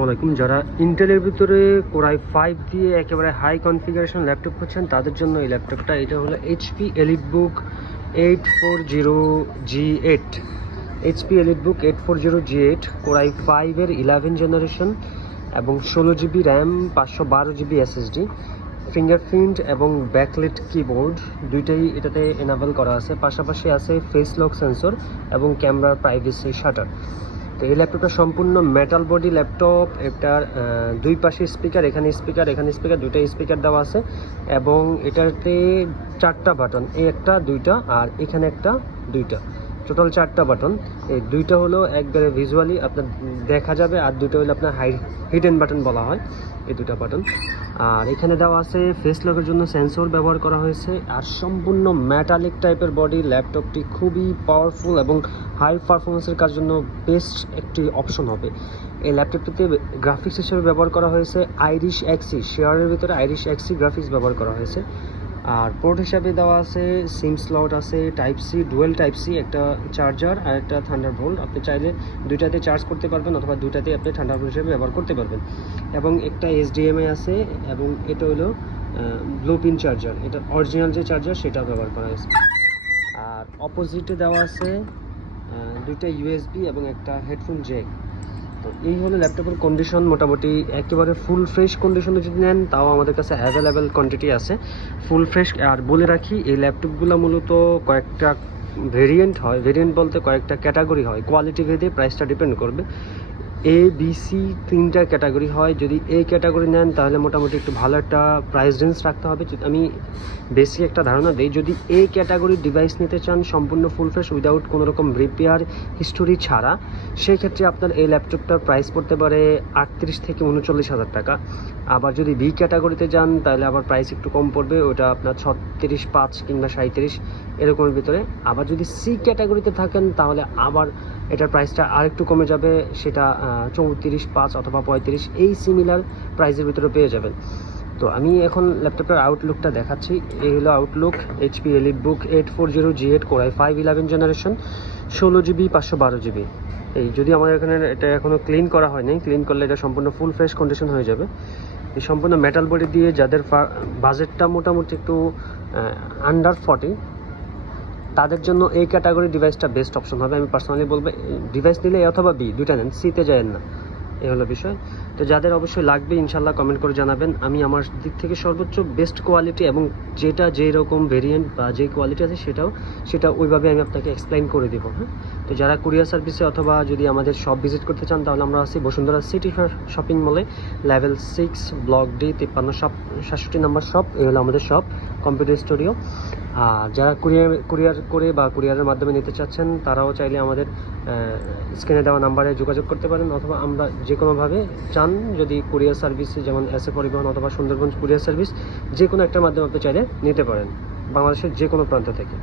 আসসালামাইকুম। যারা ইন্টেলের ভিতরে কোরাই 5 দিয়ে একেবারে হাই কনফিগারেশন ল্যাপটপ করছেন তাদের জন্য এই ল্যাপটপটা। এটা হলো HP EliteBook 840G8, HP EliteBook 840G8 core i 5 এর 11 জেনারেশন এবং 16GB RAM, 512GB SSD, fingerprint এবং ব্যাকলিট কিবোর্ড দুইটাই এটাতে এনাবেল করা আছে। পাশাপাশি আছে ফেস লক সেন্সর এবং ক্যামেরার প্রাইভেসি শাটার। তো এই ল্যাপটপটা সম্পূর্ণ মেটাল বডি ল্যাপটপ। এটার দুই পাশে স্পিকার, এখানে স্পিকার, দুইটা স্পিকার দেওয়া আছে এবং এটাতে 4টা বাটন, এই একটা, দুইটা আর এখানে একটা, দুইটা, টোটাল 4টা বাটন। এই দুইটা হলো একবারে ভিজুয়ালি আপনার দেখা যাবে আর দুটো হলো আপনার হিডেন বাটন বলা হয়, এই দুটা বাটন। আর এখানে দেওয়া আছে ফেস লকের জন্য সেন্সর ব্যবহার করা হয়েছে। আর সম্পূর্ণ মেটালিক টাইপের বডি ল্যাপটপটি খুবই পাওয়ারফুল এবং হাই পারফরমেন্সের কার জন্য বেস্ট একটি অপশন হবে। এই ল্যাপটপটিতে গ্রাফিক্স হিসেবে ব্যবহার করা হয়েছে আইরিশ এক্সি, শেয়ারের ভিতরে আইরিশ এক্সি গ্রাফিক্স ব্যবহার করা হয়েছে। আর পোর্ট হিসাবে দেওয়া আছে সিম স্লট আছে, type C, dual type C, একটা চার্জার আর একটা থান্ডারবোল্ট। আপনি চাইলে দুইটাতে চার্জ করতে পারবেন অথবা দুইটাতে আপনি থান্ডারবোল্ট হিসেবে ব্যবহার করতে পারবেন। এবং একটা HDMI আছে এবং এটা হলো ব্লু পিন চার্জার, এটা অরিজিনাল যে চার্জার সেটা ব্যবহার করা হয়েছে। আর অপোজিটে দেওয়া আছে দুইটা USB এবং একটা হেডফোন জ্যাক। তো এই হলো ল্যাপটপের কন্ডিশন। মোটামুটি একেবারে ফুল ফ্রেশ কন্ডিশনে যদি নেন তাও আমাদের কাছে অ্যাভেলেবেল কোয়ান্টিটি আছে ফুল ফ্রেশ। আর বলে রাখি এই ল্যাপটপগুলো মূলত কয়েকটা ভেরিয়েন্ট হয়, ভেরিয়েন্ট বলতে কয়েকটা ক্যাটাগরি হয়, কোয়ালিটি ভেদে প্রাইসটা ডিপেন্ড করবে। ABC 3টা ক্যাটাগরি হয়। যদি এই ক্যাটাগরি নেন তাহলে মোটামুটি একটু ভালো একটা প্রাইস রেঞ্জ রাখতে হবে। আমি বেশি একটা ধারণা দিই, যদি এই ক্যাটাগরির ডিভাইস নিতে চান সম্পূর্ণ ফুল ফ্রেশ উইদাউট কোনো রকম রিপেয়ার হিস্টোরি ছাড়া, সেই ক্ষেত্রে আপনার এই ল্যাপটপটার প্রাইস পড়তে পারে 38 থেকে 39,000 টাকা। আবার যদি B ক্যাটাগরিতে যান তাহলে আবার প্রাইস একটু কম পড়বে, ওটা আপনার 36,500 কিংবা 37 এরকমের ভিতরে। আবার যদি C ক্যাটাগরিতে থাকেন তাহলে আবার এটার প্রাইসটা আরেকটু কমে যাবে, সেটা 34,500 অথবা 35, এই সিমিলার প্রাইসের ভিতরে পেয়ে যাবেন। তো আমি এখন ল্যাপটপটার আউটলুকটা দেখাচ্ছি। এই হলো Outlook. HP EliteBook 840G8 core i 5 11 generation, 16GB 512GB। এই যদি আমার এখানে এটা এখনও ক্লিন করা হয়নি, ক্লিন করলে এটা সম্পূর্ণ ফুল ফ্রেশ কন্ডিশন হয়ে যাবে। এই সম্পূর্ণ মেটাল বডি দিয়ে যাদের বাজেটটা মোটামুটি একটু আন্ডার 40, তাদের জন্য এই ক্যাটাগরি ডিভাইসটা বেস্ট অপশন হবে। আমি পার্সোনালি বলবো ডিভাইস নিলে অথবা B দুইটা নেন, সিতে যায়েন না, এই হলো বিষয়। তো যাদের অবশ্যই লাগবে ইনশাল্লাহ কমেন্ট করে জানাবেন। আমি আমার দিক থেকে সর্বোচ্চ বেস্ট কোয়ালিটি এবং যেটা যেই রকম ভেরিয়েন্ট বা যে কোয়ালিটি আছে সেটা ওইভাবে আমি আপনাকে এক্সপ্লেইন করে দেবো। হ্যাঁ, তো যারা কুরিয়ার সার্ভিসে অথবা যদি আমাদের শপ ভিজিট করতে চান তাহলে আমরা আছি বসুন্ধরা সিটি শপিং মলে, লেভেল 6, ব্লক D, 53 শপ, 67 নম্বর শপ। এই হলো আমাদের শপ, কম্পিউটার স্টুডিও। আর যারা কুরিয়ার করে বা কুরিয়ারের মাধ্যমে নিতে চাচ্ছেন তারাও চাইলে আমাদের স্ক্রিনে দেওয়া নাম্বারে যোগাযোগ করতে পারেন, অথবা আমরা যে কোনোভাবে চান যদি কুরিয়ার সার্ভিসে, যেমন এসএ পরিবহন অথবা সুন্দরবন কুরিয়ার সার্ভিস, যে কোনো একটার মাধ্যমে আপনি চাইলে নিতে পারেন বাংলাদেশের যে কোনো প্রান্ত থেকে।